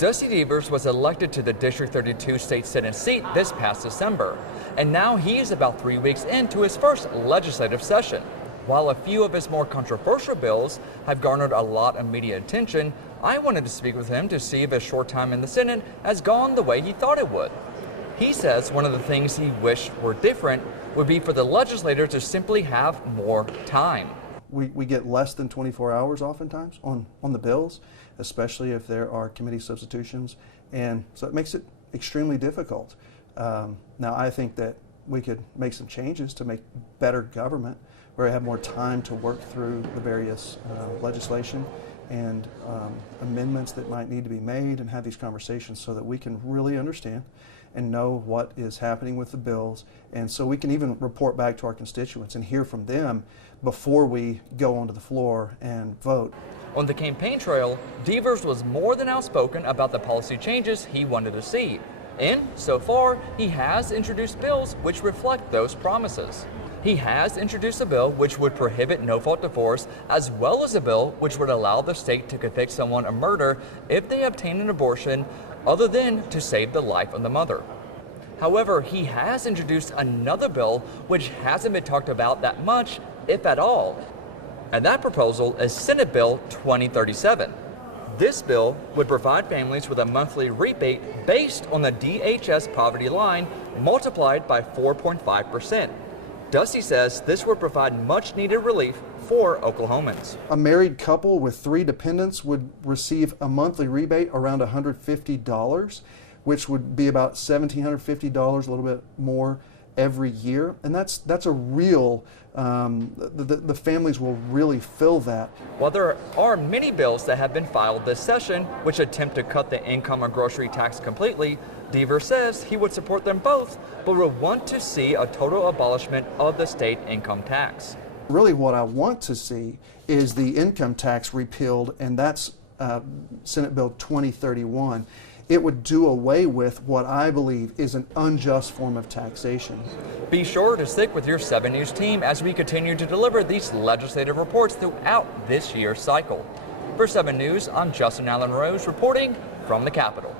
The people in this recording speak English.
Dusty Deevers was elected to the District 32 State Senate seat this past December, and now he is about 3 weeks into his first legislative session. While a few of his more controversial bills have garnered a lot of media attention, I wanted to speak with him to see if his short time in the Senate has gone the way he thought it would. He says one of the things he wished were different would be for the legislators to simply have more time. We get less than 24 hours oftentimes on the bills, especially if there are committee substitutions, and so it makes it extremely difficult. Now I think that we could make some changes to make better government, where we have more time to work through the various legislation and amendments that might need to be made, and have these conversations so that we can really understand and know what is happening with the bills, and so we can even report back to our constituents and hear from them before we go onto the floor and vote. On the campaign trail, Deevers was more than outspoken about the policy changes he wanted to see. And so far, he has introduced bills which reflect those promises. He has introduced a bill which would prohibit no-fault divorce, as well as a bill which would allow the state to convict someone of murder if they obtain an abortion other than to save the life of the mother. However, he has introduced another bill which hasn't been talked about that much, if at all. And that proposal is Senate Bill 2037. This bill would provide families with a monthly rebate based on the DHS poverty line multiplied by 4.5%. Dusty says this would provide much needed relief for Oklahomans. A married couple with 3 dependents would receive a monthly rebate around $150, which would be about $1,750, a little bit more every year, and that's a real, the families will really feel that. While there are many bills that have been filed this session which attempt to cut the income and grocery tax completely, Deevers says he would support them both, but would want to see a total abolishment of the state income tax. Really what I want to see is the income tax repealed, and that's Senate Bill 2031. It would do away with what I believe is an unjust form of taxation. Be sure to stick with your 7 News team as we continue to deliver these legislative reports throughout this year's cycle. For 7 News, I'm Justin Allen Rose reporting from the Capitol.